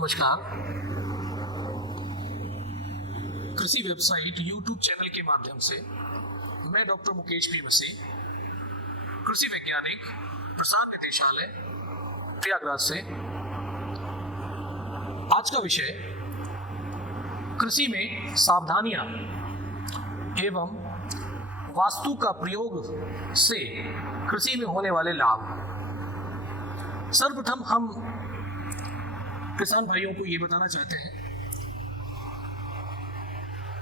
नमस्कार। कृषि website YouTube channel के माध्यम से मैं डॉक्टर मुकेश पी मसीह, कृषि वैज्ञानिक, प्रसार निदेशालय, प्रयागराज से। आज का विषय कृषि में सावधानियां एवं वास्तु का प्रयोग से कृषि में होने वाले लाभ। सर्वप्रथम हम किसान भाइयों को ये बताना चाहते हैं,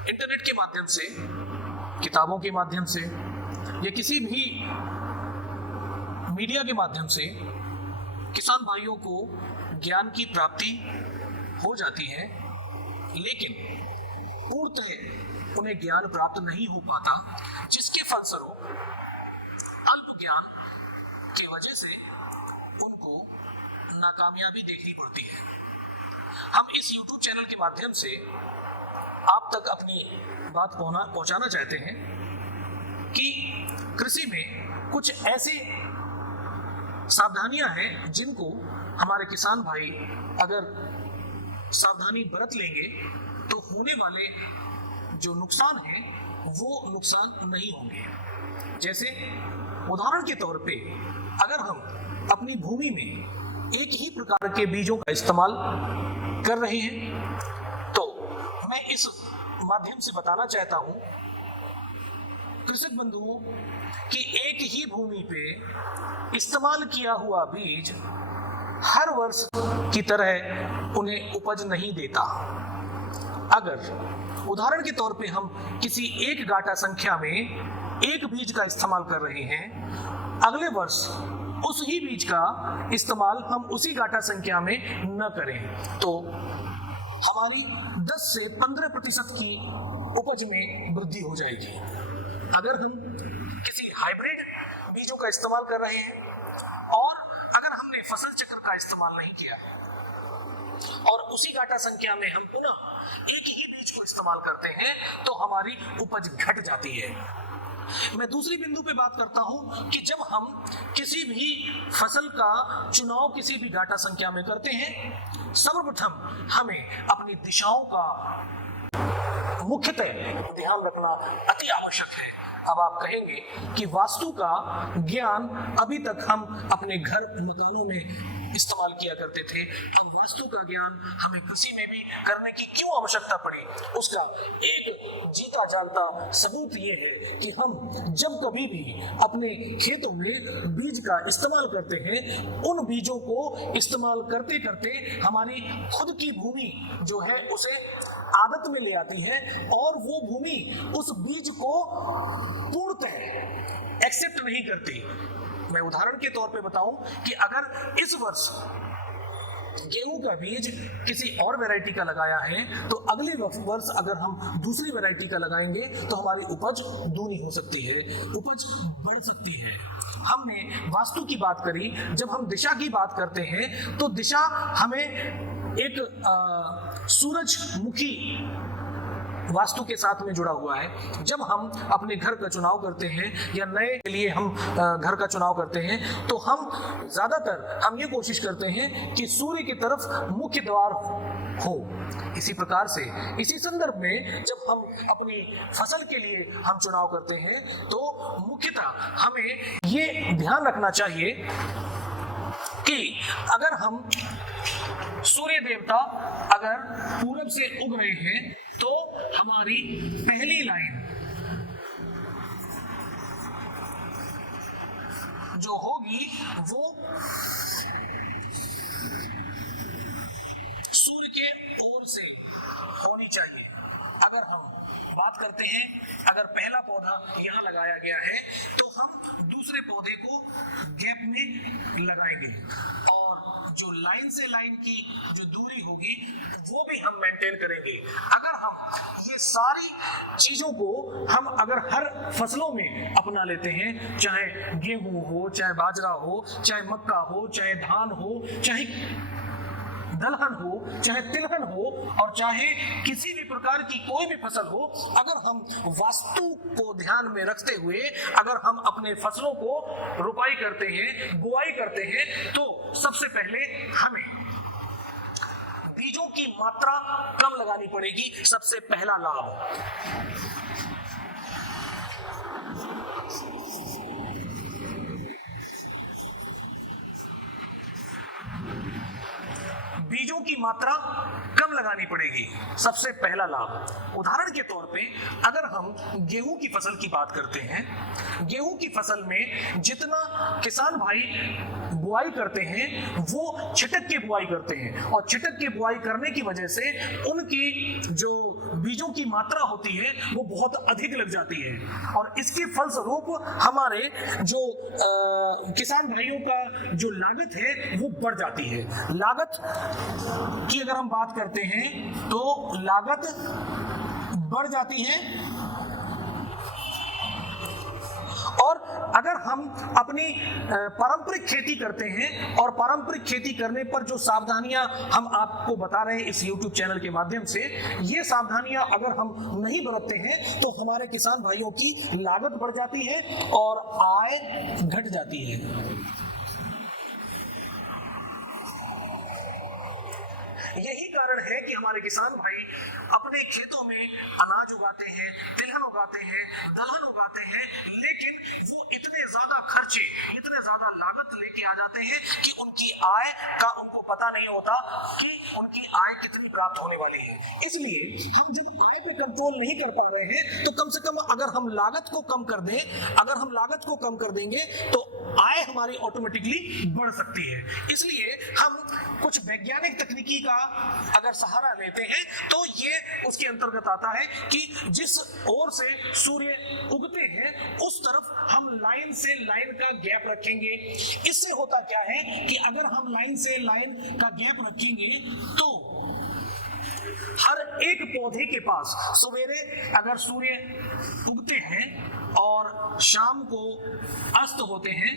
इंटरनेट के माध्यम से, किताबों के माध्यम से या किसी भी मीडिया के माध्यम से किसान भाइयों को ज्ञान की प्राप्ति हो जाती है, लेकिन पूर्णतः उन्हें ज्ञान प्राप्त नहीं हो पाता, जिसके फलस्वरूप अल्प ज्ञान की वजह से उनको नाकामयाबी देखनी पड़ती है। हम इस YouTube चैनल के माध्यम से आप तक अपनी बात पहुंचाना चाहते हैं कि कृषि में कुछ ऐसे सावधानियां हैं जिनको हमारे किसान भाई अगर सावधानी बरत लेंगे तो होने वाले जो नुकसान हैं वो नुकसान नहीं होंगे। जैसे उदाहरण के तौर पे अगर हम अपनी भूमि में एक ही प्रकार के बीजों का इस्तेमाल कर रहे हैं तो मैं इस माध्यम से बताना चाहता हूं कृषक बंधुओं कि एक ही भूमि पे इस्तेमाल किया हुआ बीज हर वर्ष की तरह उन्हें उपज नहीं देता। अगर उदाहरण के तौर पे हम किसी एक गाटा संख्या में एक बीज का इस्तेमाल कर रहे हैं, अगले वर्ष उस ही बीज का इस्तेमाल हम उसी गाटा संख्या में न करें तो हमारी 10 से 15% की उपज में वृद्धि हो जाएगी। अगर हम किसी हाइब्रिड बीजों का इस्तेमाल कर रहे हैं और अगर हमने फसल चक्र का इस्तेमाल नहीं किया और उसी गाटा संख्या में हम पुनः एक ही बीज को इस्तेमाल करते हैं तो हमारी उपज घट जाती है। मैं दूसरी बिंदु पे बात करता हूं कि जब हम किसी भी फसल का चुनाव किसी भी गाटा संख्या में करते हैं, सर्वप्रथम हमें अपनी दिशाओं का मुख्यतः ध्यान रखना अति आवश्यक है। अब आप कहेंगे कि वास्तु का ज्ञान अभी तक हम अपने घर मकानों में इस्तेमाल किया करते थे, अब वास्तु का ज्ञान हमें कृषि में भी करने की क्यों आवश्यकता पड़ी? उसका एक जीता जागता सबूत ये है कि हम जब कभी भी अपने खेतों में बीज का इस्तेमाल करते हैं, उन बीजों को इस्तेमाल करते करते हमारी खुद की भूमि जो है उसे आदत में ले आती है और वो भूमि उस बीज को पूर्णतः एक्सेप्ट नहीं करती। मैं उदाहरण के तौर पे बताऊं कि अगर इस वर्ष गेहूं का बीज किसी और वैरायटी का लगाया है तो अगले वर्ष अगर हम दूसरी वैरायटी का लगाएंगे तो हमारी उपज दूनी हो सकती है, उपज बढ़ सकती है। हमने वास्तु की बात करी, जब हम दिशा की बात करते हैं तो दिशा हमें एक सूरजमुखी वास्तु के साथ में जुड़ा हुआ है। जब हम अपने घर का चुनाव करते हैं या नए के लिए हम घर का चुनाव करते हैं तो हम ज्यादातर हम ये कोशिश करते हैं कि सूर्य की तरफ मुख्य द्वार हो। इसी प्रकार से इसी संदर्भ में जब हम अपनी फसल के लिए हम चुनाव करते हैं तो मुख्यतः हमें ये ध्यान रखना चाहिए कि अगर हम सूर्य देवता अगर पूरब से उग रहे हैं तो हमारी पहली लाइन जो होगी वो सूर्य के ओर से होनी चाहिए। अगर हम बात करते हैं, अगर पहला पौधा यहां लगाया गया है तो हम दूसरे पौधे को गैप में लगाएंगे और जो लाइन से लाइन की जो दूरी होगी वो भी हम मेंटेन करेंगे। अगर हम ये सारी चीजों को हम अगर हर फसलों में अपना लेते हैं, चाहे गेहूं हो, चाहे बाजरा हो, चाहे मक्का हो, चाहे धान हो, चाहे दलहन हो, चाहे तिलहन हो और चाहे किसी भी प्रकार की कोई भी फसल हो, अगर हम वास्तु को ध्यान में रखते हुए अगर हम अपने फसलों को रुपाई करते हैं, बुआई करते हैं तो सबसे पहले हमें बीजों की मात्रा कम लगानी पड़ेगी, सबसे पहला लाभ। बीजों की मात्रा कम लगानी पड़ेगी, सबसे पहला लाभ। उदाहरण के तौर पे अगर हम गेहूं की फसल की बात करते हैं, गेहूं की फसल में जितना किसान भाई बुआई करते हैं वो छिटक के बुआई करते हैं, और छिटक के बुआई करने की वजह से उनकी जो बीजों की मात्रा होती है वो बहुत अधिक लग जाती है, और इसके फलस्वरूप हमारे जो किसान भाइयों का जो लागत है वो बढ़ जाती है। लागत की अगर हम बात करते हैं तो लागत बढ़ जाती है, और अगर हम अपनी पारंपरिक खेती करते हैं और पारंपरिक खेती करने पर जो सावधानियां हम आपको बता रहे हैं इस YouTube चैनल के माध्यम से, ये सावधानियां अगर हम नहीं बरतते हैं तो हमारे किसान भाइयों की लागत बढ़ जाती है और आय घट जाती है। यही कारण है कि हमारे किसान भाई अपने खेतों में अनाज उगाते हैं, तिलहन उगाते हैं, दलहन उगाते हैं, लेकिन वो इतने ज्यादा खर्चे, इतने ज्यादा लागत लेके आ जाते हैं कि उनकी आय का उनको पता नहीं होता कि उनकी आय कितनी प्राप्त होने वाली है। इसलिए हम जब आय पे कंट्रोल नहीं कर पा रहे हैं तो कम से कम अगर हम लागत को कम कर दें, अगर हम लागत को कम कर देंगे तो आय हमारी ऑटोमेटिकली बढ़ सकती है। इसलिए हम कुछ वैज्ञानिक तकनीकी का अगर सहारा लेते हैं तो ये उसके अंतर्गत आता है कि जिस ओर से सूर्य उगते हैं उस तरफ हम लाइन से लाइन का गैप रखेंगे। इससे होता क्या है कि अगर हम लाइन से लाइन का गैप रखेंगे तो हर एक पौधे के पास सवेरे अगर सूर्य उगते हैं और शाम को अस्त होते हैं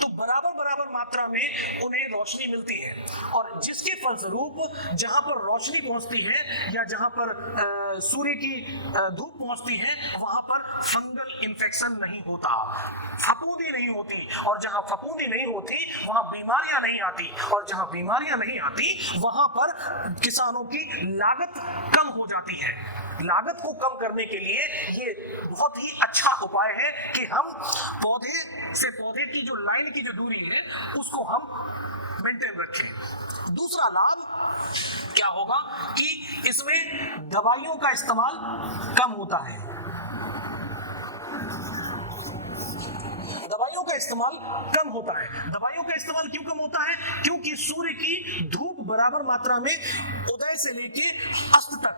तो बराबर मात्रा में उन्हें रोशनी मिलती है, और जिसके फलस्वरूप जहां पर रोशनी पहुंचती है या जहां पर सूर्य की धूप पहुंचती है वहां पर फंगल इन्फेक्शन नहीं होता, फफूंदी नहीं होती, और जहां फफूंदी नहीं होती वहां बीमारियां नहीं आती, और जहां बीमारियां नहीं आती वहां पर किसानों की लागत कम हो जाती है। लागत को कम करने के लिए ये बहुत ही अच्छा उपाय है कि हम पौधे से पौधे की जो लाइन की जो दूरी है उसको हम मेंटेन रखें। दूसरा लाभ क्या होगा कि इसमें दवाइयों का इस्तेमाल कम होता है। दवाइयों का इस्तेमाल कम होता है। दवाइयों का इस्तेमाल क्यों कम होता है? क्योंकि सूर्य की धूप बराबर मात्रा में उदय से लेके अस्त तक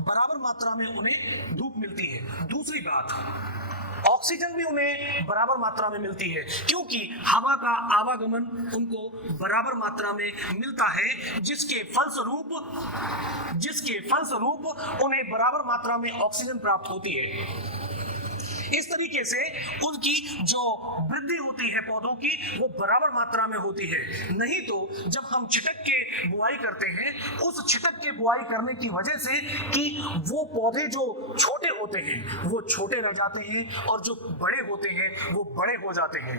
बराबर मात्रा में उन्हें धूप मिलती है। दूसरी बात, ऑक्सीजन भी उन्हें बराबर मात्रा में मिलती है, क्योंकि हवा का आवागमन उनको बराबर मात्रा में मिलता है, जिसके फलस्वरूप उन्हें बराबर मात्रा में ऑक्सीजन प्राप्त होती है। इस तरीके से उनकी जो वृद्धि होती है पौधों की वो बराबर मात्रा में होती है। नहीं तो जब हम छिटक के बुआई करते हैं, उस छिटक के बुआई करने की वजह से कि वो पौधे जो छोटे होते हैं वो छोटे रह जाते हैं, और जो बड़े होते हैं वो बड़े हो जाते हैं,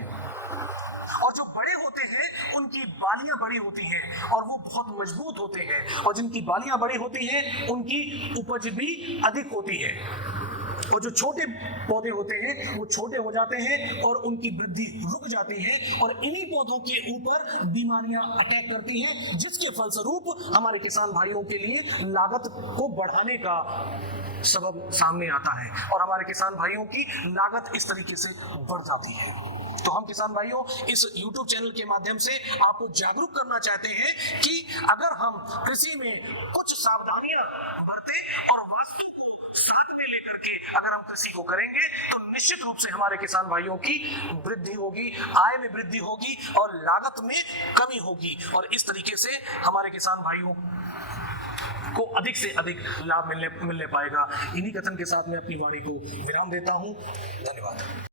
और जो बड़े होते हैं उनकी बालियां बड़ी होती हैं और वो बहुत मजबूत होते हैं, और जिनकी बालियां बड़ी होती हैं उनकी उपज भी अधिक होती है। और जो छोटे पौधे होते हैं वो छोटे हो जाते हैं और उनकी वृद्धि रुक जाती है, और इन्हीं पौधों के ऊपर बीमारियां अटैक करती हैं, जिसके फलस्वरूप हमारे किसान भाइयों के लिए लागत को बढ़ाने का सबब सामने आता है, और हमारे किसान भाइयों की लागत इस तरीके से बढ़ जाती है। तो हम किसान भाइयों इस YouTube चैनल के माध्यम से आपको जागरूक करना चाहते हैं कि अगर हम कृषि में कुछ सावधानियां बरतें और वास्तु को साथ में लेकर के अगर हम कृषि को करेंगे तो निश्चित रूप से हमारे किसान भाइयों की वृद्धि होगी, आय में वृद्धि होगी और लागत में कमी होगी, और इस तरीके से हमारे किसान भाइयों को अधिक से अधिक लाभ मिलने पाएगा। इन्हीं कथन के साथ मैं अपनी वाणी को विराम देता हूं। धन्यवाद।